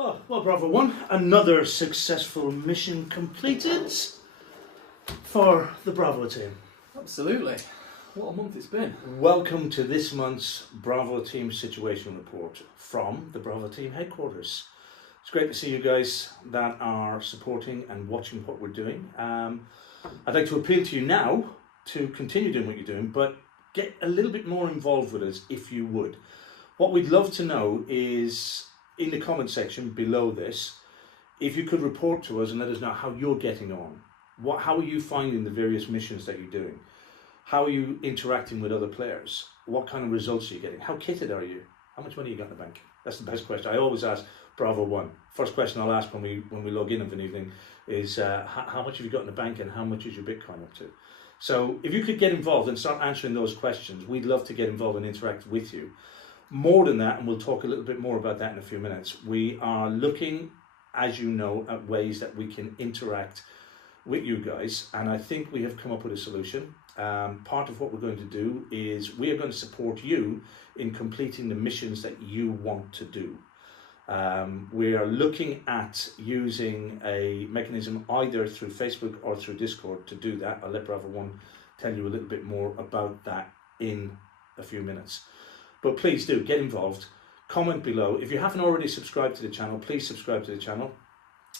Oh, well, Bravo 1, another successful mission completed for the Bravo team. Absolutely. What a month it's been. Welcome to this month's Bravo team situation report from the Bravo team headquarters. It's great to see you guys that are supporting and watching what we're doing. I'd like to appeal to you now to continue doing what you're doing, but get a little bit more involved with us if you would. What we'd love to know is, in the comment section below this, if you could report to us and let us know how you're getting on. How are you finding the various missions that you're doing? How are you interacting with other players? What kind of results are you getting? How kitted are you? How much money you got in the bank? That's the best question. I always ask Bravo 1. First question I'll ask when we log in of an evening is how much have you got in the bank and how much is your Bitcoin up to? So if you could get involved and start answering those questions, we'd love to get involved and interact with you. More than that, and we'll talk a little bit more about that in a few minutes, we are looking, as you know, at ways that we can interact with you guys, and I think we have come up with a solution. Part of what we're going to do is we are going to support you in completing the missions that you want to do. We are looking at using a mechanism either through Facebook or through Discord to do that. I'll let Bravo 1 tell you a little bit more about that in a few minutes. But please do get involved, comment below. If you haven't already subscribed to the channel, please subscribe to the channel,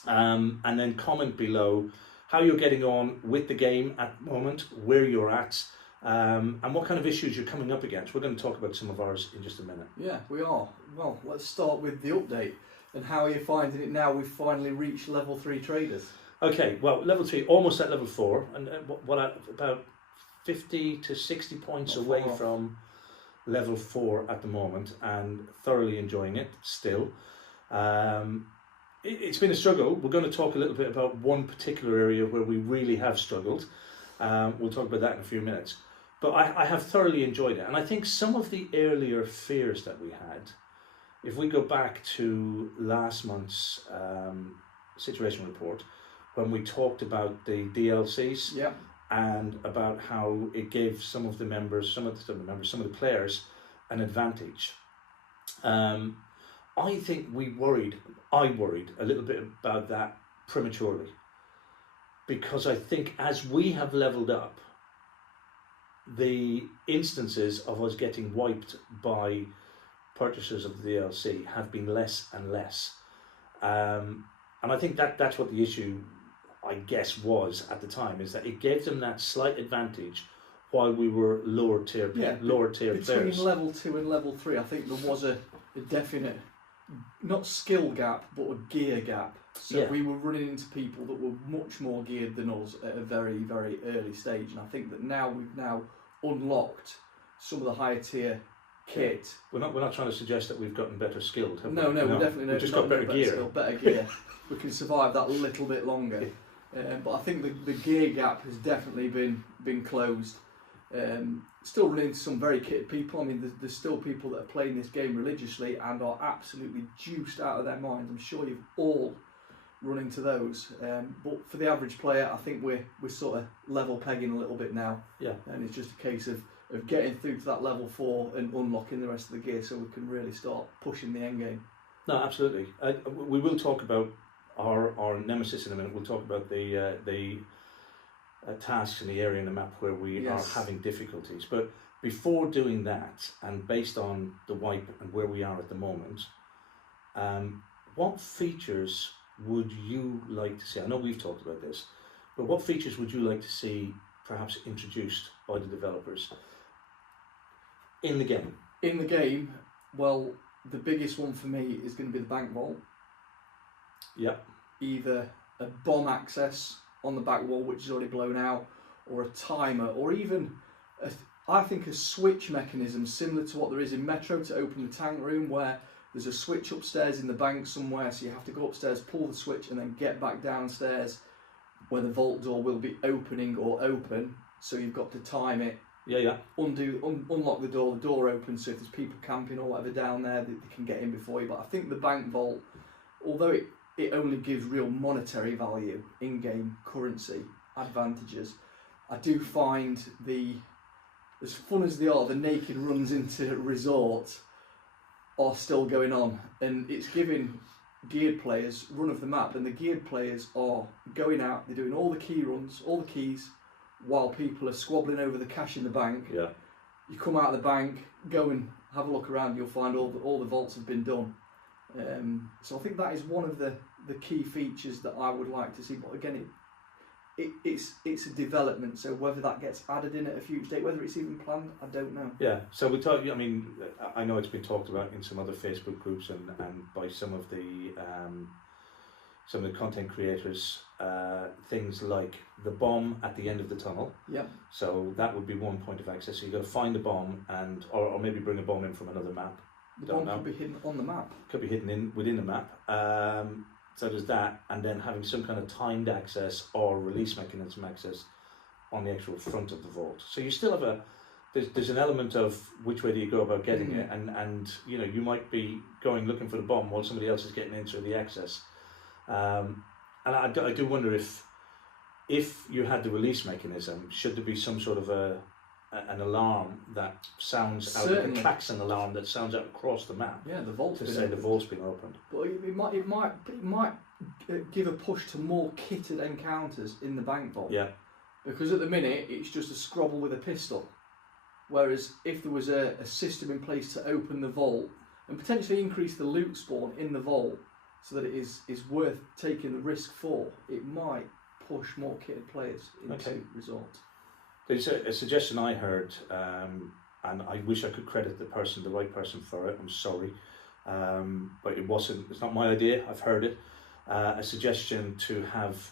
and then comment below how you're getting on with the game at the moment, where you're at, and what kind of issues you're coming up against. We're going to talk about some of ours in just a minute. Yeah, we are. Well, let's start with the update. And how are you finding it now we've finally reached level 3 traders? Okay, well, level 3, almost at level 4, and about 50 to 60 points away from level 4 at the moment, and thoroughly enjoying it still. It's been a struggle. We're going to talk a little bit about one particular area where we really have struggled. We'll talk about that in a few minutes. But I have thoroughly enjoyed it, and I think some of the earlier fears that we had, if we go back to last month's situation report, when we talked about the DLCs, yeah, and about how it gave some of the players an advantage. I think I worried a little bit about that prematurely, because I think as we have leveled up, the instances of us getting wiped by purchasers of the DLC have been less and less. And I think that's what the issue, I guess, was at the time, is that it gave them that slight advantage while we were lower tier players. Between level 2 and level 3, I think there was a definite, not skill gap, but a gear gap. So we were running into people that were much more geared than us at a very, very early stage. And I think that now we've unlocked some of the higher tier kit. We're not trying to suggest that we've gotten better skilled, have no, we? No, we're definitely we've just got better gear. Better gear. We can survive that a little bit longer. But I think the gear gap has definitely been closed. Still running into some very kitted people. I mean, there's still people that are playing this game religiously and are absolutely juiced out of their minds. I'm sure you've all run into those. But for the average player, I think we're sort of level pegging a little bit now. Yeah. And it's just a case of getting through to that level 4 and unlocking the rest of the gear so we can really start pushing the end game. No, absolutely. We will talk about our nemesis in a minute. We'll talk about the tasks in the area in the map where we are having difficulties. But before doing that, and based on the wipe and where we are at the moment, what features would you like to see? I know we've talked about this, but what features would you like to see perhaps introduced by the developers in the game? In the game, well, the biggest one for me is going to be the bank vault. Yep. Either a bomb access on the back wall, which is already blown out, or a timer, or even I think a switch mechanism similar to what there is in Metro to open the tank room, where there's a switch upstairs in the bank somewhere, so you have to go upstairs, pull the switch, and then get back downstairs where the vault door will be opening or open, so you've got to time it. Unlock the door opens, so if there's people camping or whatever down there, they can get in before you. But I think the bank vault, although it only gives real monetary value, in-game currency advantages, I do find as fun as they are, the naked runs into resort are still going on, and it's giving geared players run of the map, and the geared players are going out, they're doing all the key runs, all the keys, while people are squabbling over the cash in the bank. Yeah. You come out of the bank, go and have a look around, you'll find all the vaults have been done. So I think that is one of the key features that I would like to see. But again, it's a development, so whether that gets added in at a future date, whether it's even planned, I don't know. Yeah, so we talk. I mean, I know it's been talked about in some other Facebook groups and by some of the content creators. Things like the bomb at the end of the tunnel. Yeah. So that would be one point of access. So you've got to find the bomb or maybe bring a bomb in from another map. The bomb could be hidden on the map. Could be hidden within the map. So there's that, and then having some kind of timed access or release mechanism access on the actual front of the vault. So you still have there's an element of which way do you go about getting it, and you know, you might be going looking for the bomb while somebody else is getting in through the access. And I do wonder if you had the release mechanism, should there be some sort of an alarm that sounds out, a klaxon alarm that sounds out across the map. Yeah, the vault's to been say opened. the vault's been opened. But it might give a push to more kitted encounters in the bank vault. Yeah. Because at the minute it's just a scrabble with a pistol. Whereas if there was a system in place to open the vault and potentially increase the loot spawn in the vault so that it is worth taking the risk for, it might push more kitted players into Resort. There's a suggestion I heard, and I wish I could credit the right person for it. I'm sorry, but it's not my idea. I've heard it. A suggestion to have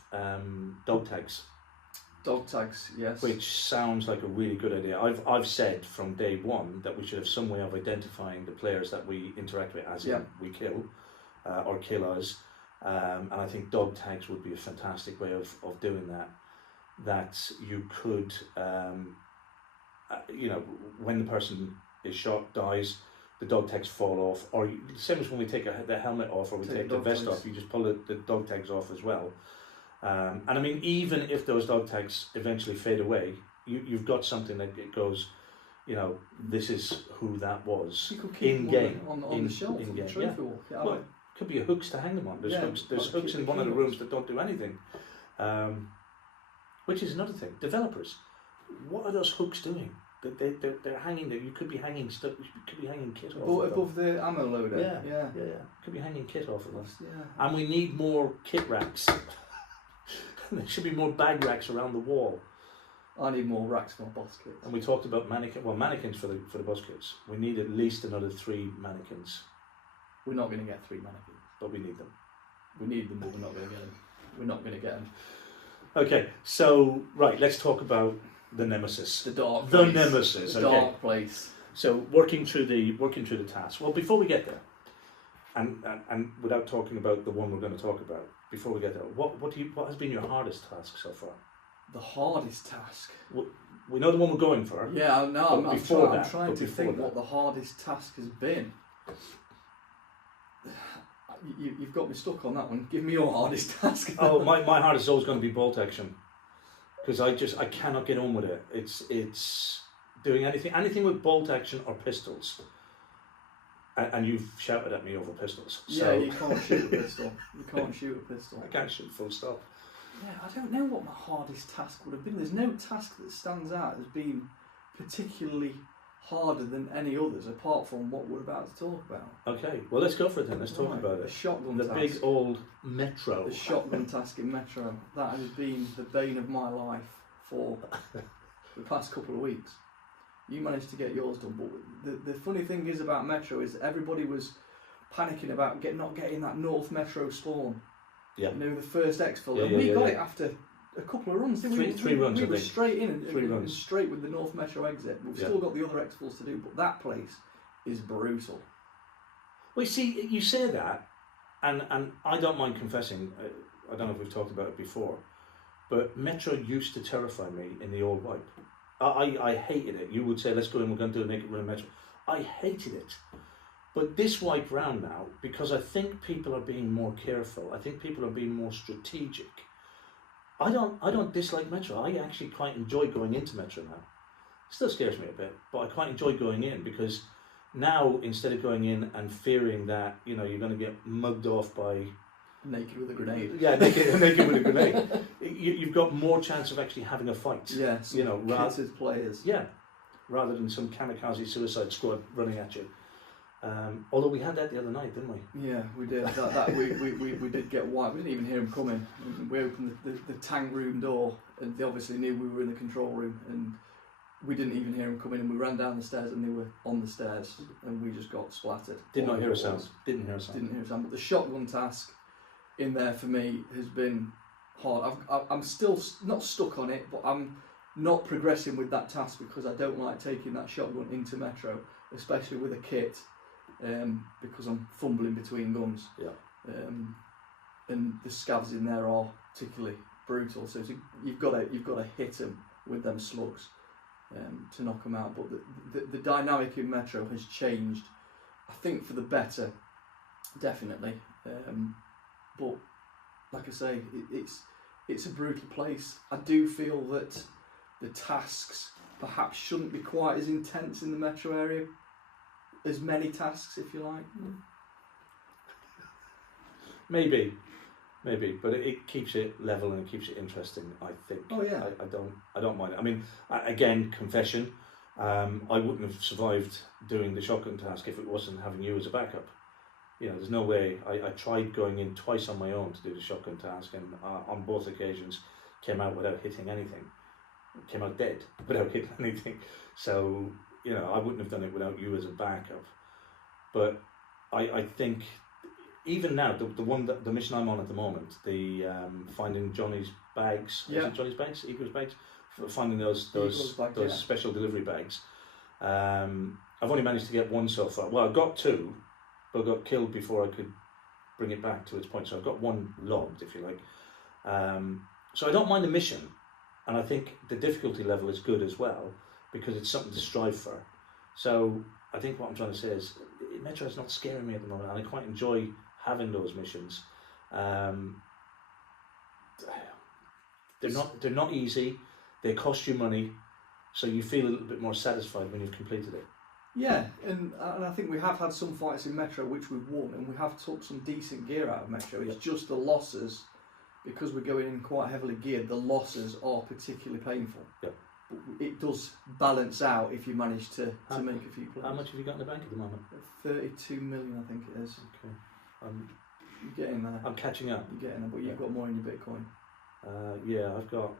dog tags. Dog tags, yes. Which sounds like a really good idea. I've said from day one that we should have some way of identifying the players that we interact with, as in we kill, or kill us. And I think dog tags would be a fantastic way of doing that. That you could, you know, when the person is shot, dies, the dog tags fall off, or same as when we take the helmet off or we take the vest off, you just pull the dog tags off as well. And I mean, even if those dog tags eventually fade away, you've got something that it goes, you know, this is who that was in game, on the shelf, in game. Yeah. Well, it could be hooks to hang them on. There's hooks in one of the rooms that don't do anything. Which is another thing. Developers, what are those hooks doing? They're hanging there. You could be hanging stuff. You could be hanging kit off. Above the ammo loader. Yeah. Could be hanging kit off of them. Yeah. And we need more kit racks. There should be more bag racks around the wall. I need more racks for my boss kits. And we talked about mannequins for the boss kits. We need at least another 3 mannequins. We're not going to get 3 mannequins. But we need them. We need them, but we're not going to get them. We're not going to get them. Okay, so right, let's talk about the nemesis. The dark place. The nemesis. The dark place. So working through the task. Well, before we get there, and without talking about the one we're going to talk about, before we get there, what has been your hardest task so far? The hardest task. We know the one we're going for. Yeah, no, I'm trying to think what the hardest task has been. You've got me stuck on that one. Give me your hardest task. Oh, my hardest is always going to be bolt action, because I cannot get on with it. It's doing anything with bolt action or pistols. And you've shouted at me over pistols. So. Yeah, you can't shoot a pistol. You can't shoot a pistol. I can't shoot full stop. Yeah, I don't know what my hardest task would have been. There's no task that stands out as being particularly harder than any others, apart from what we're about to talk about. Okay, well, let's go for it then. Let's talk about it. The shotgun task. The big old Metro. The shotgun task in Metro. That has been the bane of my life for the past couple of weeks. You managed to get yours done, but the funny thing is about Metro is everybody was panicking about not getting that North Metro spawn. Yeah. You know, the first Exfilzone. We got it after a couple of runs, didn't we? Three runs, we were straight in and straight with the North Metro exit. We've still got the other Exfils to do, but that place is brutal. Well, you see, you say that, and I don't mind confessing, I don't know if we've talked about it before, but Metro used to terrify me in the old wipe. I hated it. You would say, let's go in, we're going to do a naked run Metro. I hated it. But this wipe round now, because I think people are being more careful, I think people are being more strategic. I don't dislike Metro. I actually quite enjoy going into Metro now. It still scares me a bit, but I quite enjoy going in because Now, instead of going in and fearing that, you know, you're going to get mugged off by... Naked with a grenade. Yeah, naked with a grenade. You've got more chance of actually having a fight. Yeah, you know, kitted players. Yeah, rather than some kamikaze suicide squad running at you. Although we had that the other night, didn't we? Yeah, we did. We did get wiped. We didn't even hear them coming. We opened the tank room door, and they obviously knew we were in the control room, and we didn't even hear them coming. And we ran down the stairs, and they were on the stairs, and we just got splattered. Did not hear a sound. Didn't hear a sound. Didn't hear a sound. But the shotgun task in there for me has been hard. I'm still not stuck on it, but I'm not progressing with that task because I don't like taking that shotgun into Metro, especially with a kit. Because I'm fumbling between guns, and the scavs in there are particularly brutal. So you've got to hit them with them slugs to knock them out. But the dynamic in Metro has changed, I think, for the better, definitely. But like I say, it's a brutal place. I do feel that the tasks perhaps shouldn't be quite as intense in the Metro area. As many tasks, if you like. Maybe, but it keeps it level and it keeps it interesting, I think. Oh yeah. I don't mind it. I mean, again, confession. I wouldn't have survived doing the shotgun task if it wasn't having you as a backup. You know, there's no way. I tried going in twice on my own to do the shotgun task, and on both occasions came out without hitting anything. Came out dead without hitting anything. So, you know, I wouldn't have done it without you as a backup. But I think even now, the mission I'm on at the moment, the finding Johnny's bags, is it Johnny's bags, Eagle's bags, finding those special delivery bags. I've only managed to get one so far. Well, I got two, but I got killed before I could bring it back to its point. So I've got one logged, if you like. So I don't mind the mission, and I think the difficulty level is good as well, because it's something to strive for. So I think what I'm trying to say is Metro is not scaring me at the moment, and I quite enjoy having those missions. They're not easy. They cost you money, so you feel a little bit more satisfied when you've completed it. Yeah, and I think we have had some fights in Metro which we've won, and we have took some decent gear out of Metro. It's just the losses, because we're going in quite heavily geared. The losses are particularly painful. Yep. It does balance out if you manage to make a few plays. How much have you got in the bank at the moment? 32 million, I think it is. Okay. You're getting there. I'm catching up. You're getting there, but you've got more in your Bitcoin. Yeah, I've got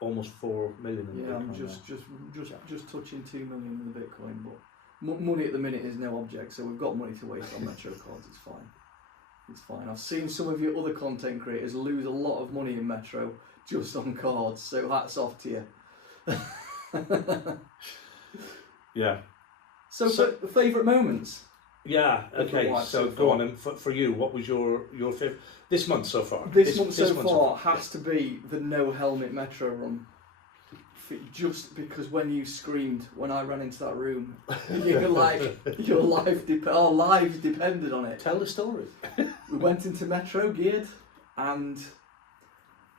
almost 4 million in the Bitcoin. I'm just touching 2 million in the Bitcoin, but money at the minute is no object, so we've got money to waste on Metro cards. It's fine. It's fine. I've seen some of your other content creators lose a lot of money in Metro just on cards, so hats off to you. Yeah. So favourite moments? Yeah, okay, so go on, and for you, what was your favourite this month so far? This month so far has to be the no helmet Metro run. Just because when you screamed when I ran into that room, you're like, our lives depended on it. Tell the story. We went into Metro geared, and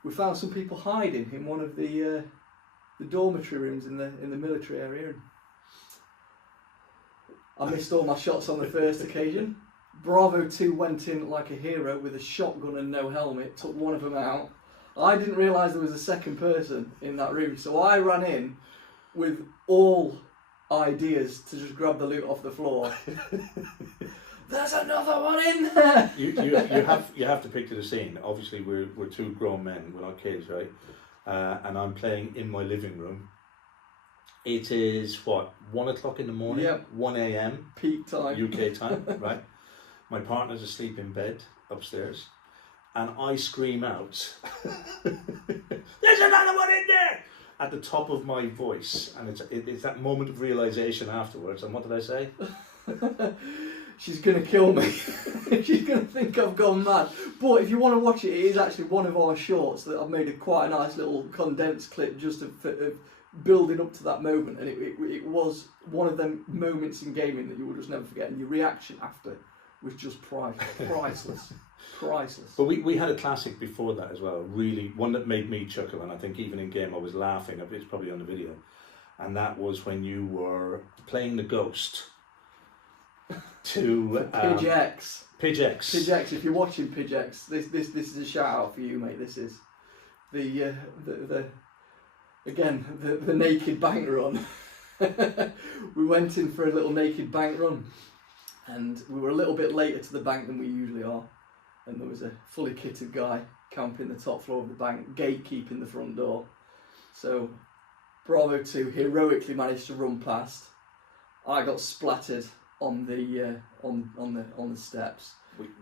we found some people hiding in one of the dormitory rooms in the military area. I missed all my shots on the first occasion. Bravo 2 went in like a hero with a shotgun and no helmet, took one of them out. I didn't realise there was a second person in that room, so I ran in with all ideas to just grab the loot off the floor. There's another one in there! You have to picture the scene. Obviously we're two grown men, we're not kids, right? And I'm playing in my living room. It is, 1 o'clock in the morning? Yep. 1 a.m. Peak time. UK time, right? My partner's asleep in bed upstairs, and I scream out, "There's another one in there!" at the top of my voice, and it's that moment of realisation afterwards. And what did I say? She's going to kill me. She's going to think I've gone mad. But if you want to watch it, it is actually one of our shorts that I've made quite a nice little condensed clip just of building up to that moment, and it was one of them moments in gaming that you will just never forget, and your reaction after was just priceless. Priceless. But we had a classic before that as well, really, one that made me chuckle, and I think even in game I was laughing. It's probably on the video, and that was when you were playing the Ghost, to Pidgex. Pidgex. Pidgex, if you're watching Pidgex, this is a shout out for you, mate. This is the naked bank run. We went in for a little naked bank run, and we were a little bit later to the bank than we usually are. And there was a fully kitted guy camping the top floor of the bank, gatekeeping the front door. So Bravo 2 heroically managed to run past. I got splattered on the steps.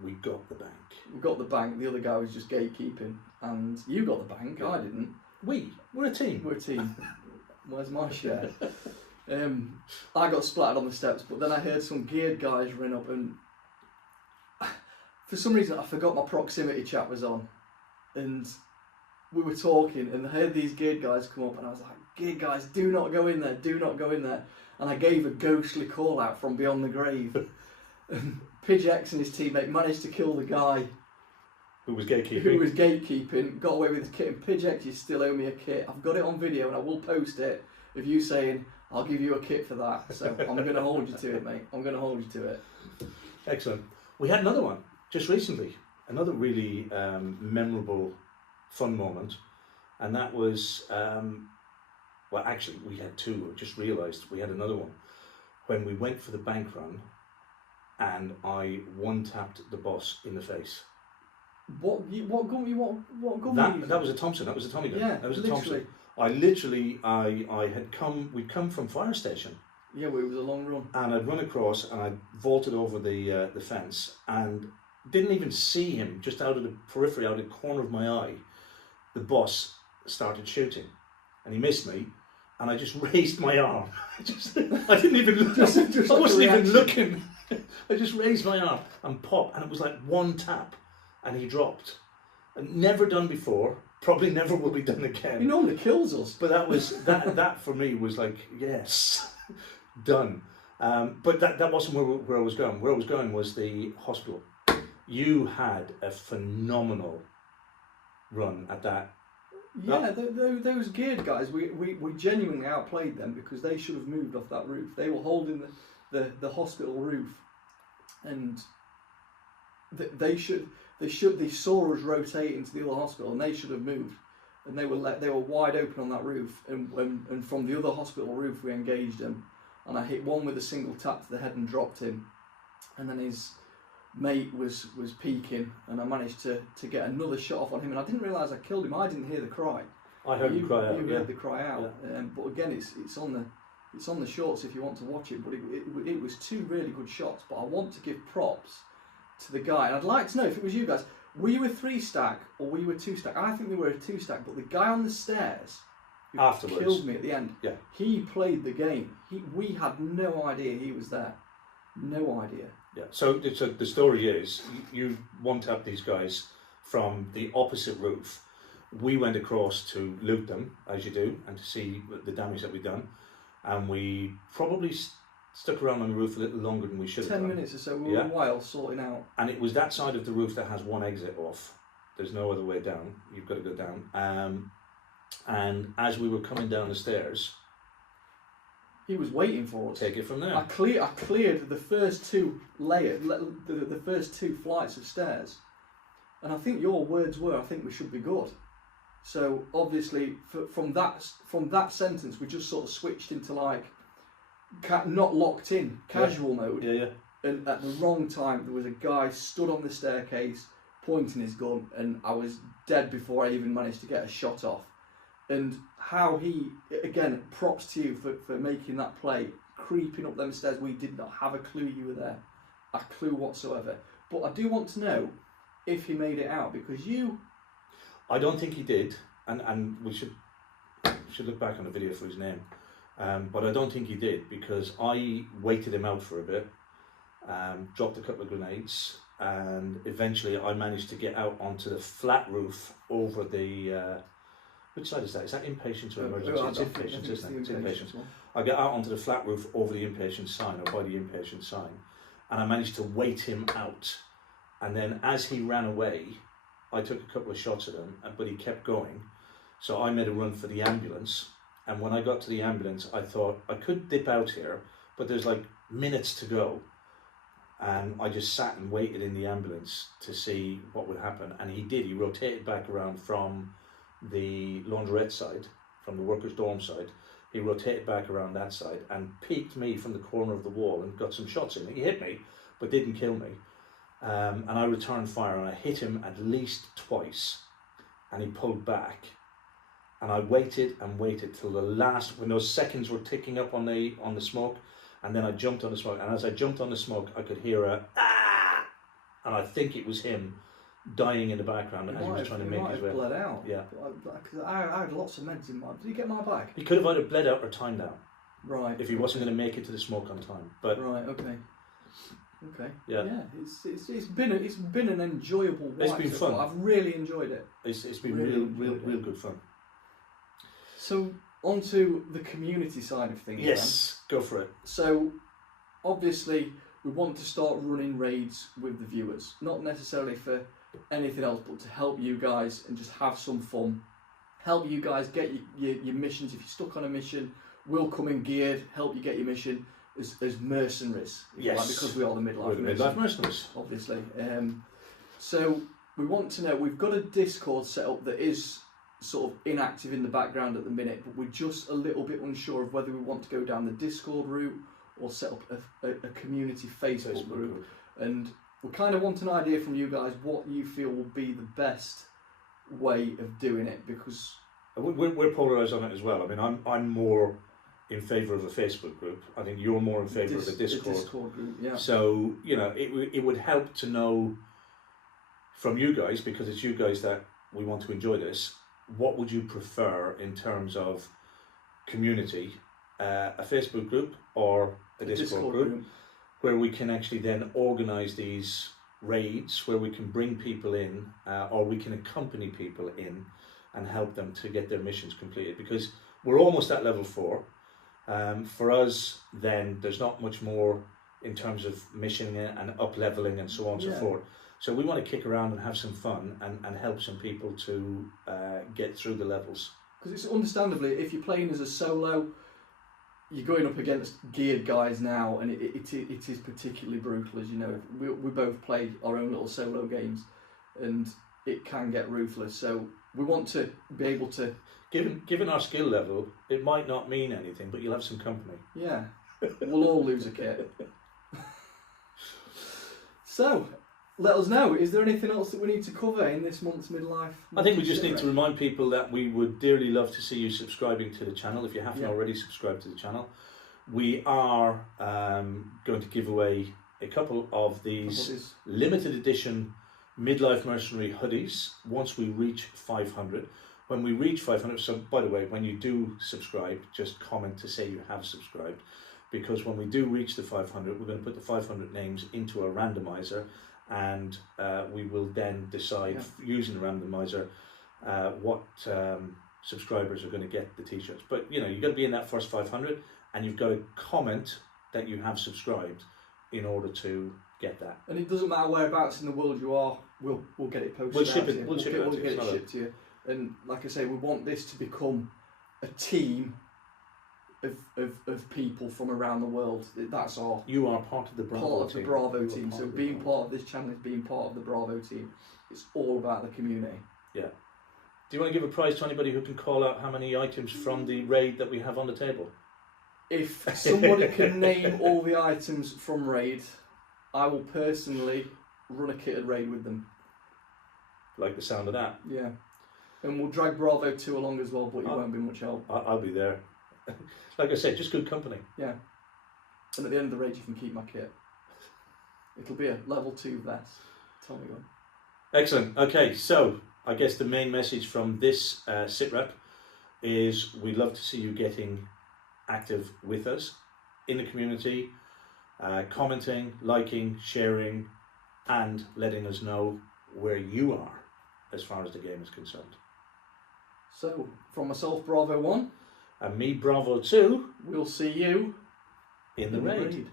We got the bank. We got the bank. The other guy was just gatekeeping, and you got the bank. I didn't. We're a team. We're a team. Where's my share? I got splattered on the steps, but then I heard some geared guys run up, and for some reason I forgot my proximity chat was on, and we were talking, and I heard these geared guys come up, and I was like, "Geared guys, do not go in there! Do not go in there!" And I gave a ghostly call out from beyond the grave. And Pidgex and his teammate managed to kill the guy who was gatekeeping. Got away with his kit. And Pidgex, you still owe me a kit. I've got it on video, and I will post it of you saying, "I'll give you a kit for that." So I'm going to hold you to it, mate. I'm going to hold you to it. Excellent. We had another one just recently. Another really memorable, fun moment, and that was. Well, actually, we had two. I just realised we had another one when we went for the bank run, and I one-tapped the boss in the face. What gun? That was a Thompson. That was a Tommy gun. Yeah, that was a literally. Thompson. We'd come from fire station. Yeah, well, it was a long run. And I'd run across, and I vaulted over the fence, and didn't even see him. Just out of the periphery, out of the corner of my eye, the boss started shooting. And he missed me, and I just raised my arm. I didn't even look. I wasn't even looking. I just raised my arm and popped, and it was like one tap, and he dropped. And never done before. Probably never will be done again. He normally kills us. But that for me was like, yes, done. But that wasn't where I was going. Where I was going was the hospital. You had a phenomenal run at that. Yeah, those geared guys, we genuinely outplayed them, because they should have moved off that roof. They were holding the hospital roof, and they saw us rotate into the other hospital, and they should have moved. And they were wide open on that roof, and from the other hospital roof we engaged them, and I hit one with a single tap to the head and dropped him, and then his mate was peeking, and I managed to get another shot off on him, and I didn't realise I killed him. I didn't hear the cry. I heard you cry out. You heard the cry out. Yeah. But again, it's on the shorts if you want to watch it. But it was two really good shots. But I want to give props to the guy, and I'd like to know, if it was you guys, were you a 3-stack or were you a 2-stack? I think we were a 2-stack. But the guy on the stairs who afterwards killed me at the end, yeah, he played the game. We had no idea he was there. No idea. Yeah. So the story is, you one-tapped these guys from the opposite roof. We went across to loot them, as you do, and to see the damage that we'd done. And we probably stuck around on the roof a little longer than we should have 10 done. minutes or so. We were a while sorting out. And it was that side of the roof that has one exit off. There's no other way down. You've got to go down. And as we were coming down the stairs, he was waiting for us. Take it from there. I cleared the first two the first two flights of stairs, and I think your words were, "I think we should be good." So obviously, from that sentence, we just sort of switched into like not locked in, casual mode. Yeah. And at the wrong time, there was a guy stood on the staircase pointing his gun, and I was dead before I even managed to get a shot off. And how he, again, props to you for making that play, creeping up them stairs. We did not have a clue you were there, a clue whatsoever. But I do want to know if he made it out, because you... I don't think he did, and we should look back on the video for his name. But I don't think he did, because I waited him out for a bit, dropped a couple of grenades, and eventually I managed to get out onto the flat roof over the... which side is that? Is that inpatients or emergency? It's inpatients, isn't it? It's inpatients. I get out onto the flat roof over the inpatient sign, or by the inpatient sign, and I managed to wait him out. And then as he ran away, I took a couple of shots at him, but he kept going. So I made a run for the ambulance. And when I got to the ambulance, I thought I could dip out here, but there's like minutes to go. And I just sat and waited in the ambulance to see what would happen. And he did. He rotated back around from the laundrette side, from the workers' dorm side. He rotated back around that side and peeked me from the corner of the wall and got some shots in me. He hit me, but didn't kill me. And I returned fire and I hit him at least twice. And he pulled back. And I waited and waited till the last, when those seconds were ticking up on the smoke. And then I jumped on the smoke. And as I jumped on the smoke, I could hear a ah! And I think it was him dying in the background as he was trying to make his way. Bled out. Yeah. I had lots of meds in my. Did he get my bag? He could have either bled out or timed out. Right. If he wasn't going to make it to the smoke on time. But right. Okay. Okay. Yeah. Yeah. It's been an enjoyable. It's been fun. Far. I've really enjoyed it. It's been real good fun. So onto the community side of things. Yes. Go for it. So obviously we want to start running raids with the viewers, not necessarily for anything else, but to help you guys and just have some fun. Help you guys get your missions. If you're stuck on a mission, we'll come in geared, help you get your mission as mercenaries. Yes. Like, because we are the midlife mercenaries. Midlife mercenaries. Obviously. So we want to know, we've got a Discord set up that is sort of inactive in the background at the minute, but we're just a little bit unsure of whether we want to go down the Discord route or set up a community Facebook group. And we kind of want an idea from you guys what you feel will be the best way of doing it, because we're polarised on it as well. I mean, I'm more in favour of a Facebook group. I think you're more in favour of a Discord. Group, yeah. So it would help to know from you guys, because it's you guys that we want to enjoy this. What would you prefer in terms of community, a Facebook group or a Discord group? Where we can actually then organise these raids, where we can bring people in, or we can accompany people in and help them to get their missions completed, because we're almost at level 4. For us, then, there's not much more in terms of missioning and up-levelling and so on and so forth. So we want to kick around and have some fun and help some people to get through the levels. Because it's understandably, if you're playing as a solo, you're going up against geared guys now, and it is particularly brutal, as you know. We both play our own little solo games, and it can get ruthless. So we want to be able to... Given our skill level, it might not mean anything, but you'll have some company. Yeah, we'll all lose a kit. So, let us know, is there anything else that we need to cover in this month's Midlife? I think we just need to remind people that we would dearly love to see you subscribing to the channel, if you haven't already subscribed to the channel. We are going to give away a couple of these limited edition Midlife Mercenary hoodies once we reach 500. When we reach 500, so by the way, when you do subscribe, just comment to say you have subscribed, because when we do reach the 500, we're going to put the 500 names into a randomizer, and we will then decide using the randomizer what subscribers are going to get the t-shirts. But you've got to be in that first 500, and you've got to comment that you have subscribed in order to get that. And it doesn't matter whereabouts in the world you are, we'll get it posted. We'll ship it. We'll get it shipped to you. And like I say, we want this to become a team of people from around the world. That's our... You are part of the Bravo team. team. So being part of this channel is being part of the Bravo team. It's all about the community. Yeah. Do you want to give a prize to anybody who can call out how many items from the raid that we have on the table? If somebody can name all the items from raid, I will personally run a kitted raid with them. Like the sound of that? Yeah. And we'll drag Bravo 2 along as well, but you won't be much help. I'll be there. Like I said, just good company. Yeah. And at the end of the raid, you can keep my kit. It'll be a level 2 vest. Tell me when. Excellent. Okay, so I guess the main message from this SITREP is we'd love to see you getting active with us in the community, commenting, liking, sharing, and letting us know where you are as far as the game is concerned. So, from myself, Bravo 1. And me, Bravo 2. We'll see you in the raid.